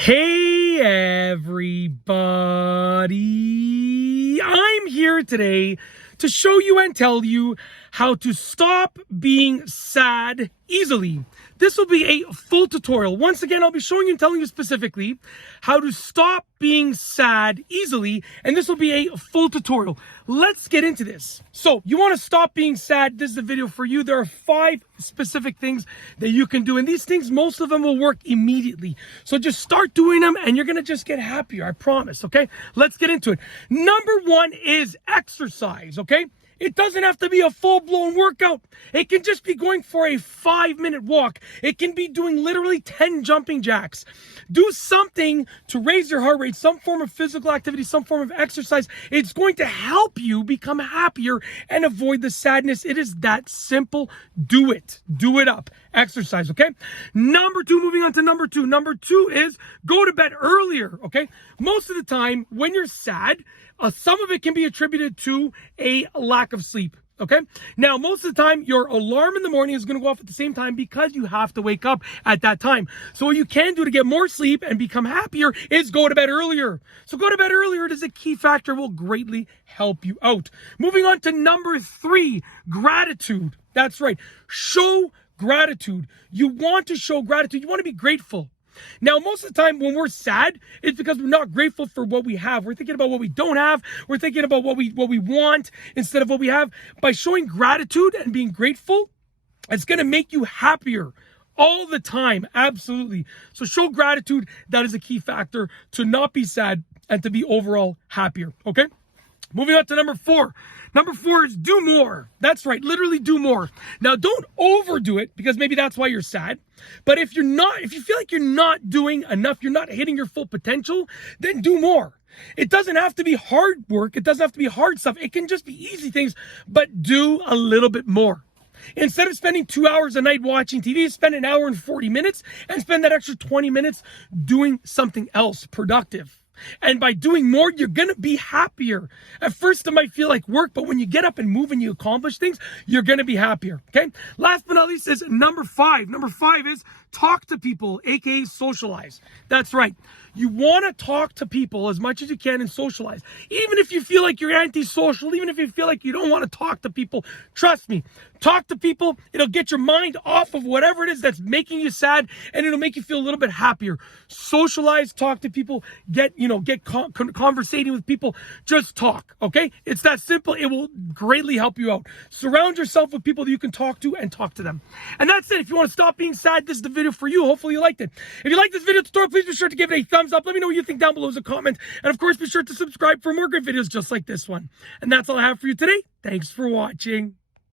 Hey everybody, I'm here today to show you and tell you how to stop being sad easily. This will be a full tutorial. Once again, I'll be showing you and telling you specifically how to stop being sad easily, and this will be a full tutorial. Let's get into this. So, you want to stop being sad, this is the video for you. There are 5 specific things that you can do, and these things, most of them will work immediately. So just start doing them, and you're going to just get happier, I promise, okay? Let's get into it. Number 1 is exercise, okay? It doesn't have to be a full-blown workout. It can just be going for a 5-minute walk. It can be doing literally 10 jumping jacks. Do something to raise your heart rate, some form of physical activity, some form of exercise. It's going to help you become happier and avoid the sadness. It is that simple. Do it. Do it up. Exercise, okay? Number 2, moving on to number 2. Number 2 is go to bed earlier, okay? Most of the time, when you're sad, some of it can be attributed to a lack of sleep, okay? Now, most of the time, your alarm in the morning is going to go off at the same time because you have to wake up at that time. So what you can do to get more sleep and become happier is go to bed earlier. So go to bed earlier. It is a key factor, will greatly help you out. Moving on to number 3, gratitude. That's right. Show gratitude. You want to show gratitude. You want to be grateful. Now, most of the time when we're sad, it's because we're not grateful for what we have. We're thinking about what we don't have. We're thinking about what we want instead of what we have. By showing gratitude and being grateful, it's going to make you happier all the time. Absolutely. So show gratitude. That is a key factor to not be sad and to be overall happier. Okay? Moving on to number 4. Number 4 is do more. That's right, literally do more. Now, don't overdo it because maybe that's why you're sad. But if you feel like you're not doing enough, you're not hitting your full potential, then do more. It doesn't have to be hard work. It doesn't have to be hard stuff. It can just be easy things, but do a little bit more. Instead of spending 2 hours a night watching TV, spend an hour and 40 minutes and spend that extra 20 minutes doing something else productive. And by doing more, you're going to be happier. At first, it might feel like work, but when you get up and move and you accomplish things, you're going to be happier, okay? Last but not least is number 5. Number 5 is talk to people, aka socialize. That's right. You want to talk to people as much as you can and socialize. Even if you feel like you're antisocial, even if you feel like you don't want to talk to people, trust me, talk to people. It'll get your mind off of whatever it is that's making you sad, and it'll make you feel a little bit happier. Socialize, talk to people, get conversating with people. Just talk, okay? It's that simple. It will greatly help you out. Surround yourself with people that you can talk to and talk to them. And that's it. If you want to stop being sad, this is the video for you. Hopefully you liked it. If you like this video tutorial, please be sure to give it a thumbs up. Let me know what you think down below as a comment. And of course, be sure to subscribe for more great videos just like this one. And that's all I have for you today. Thanks for watching.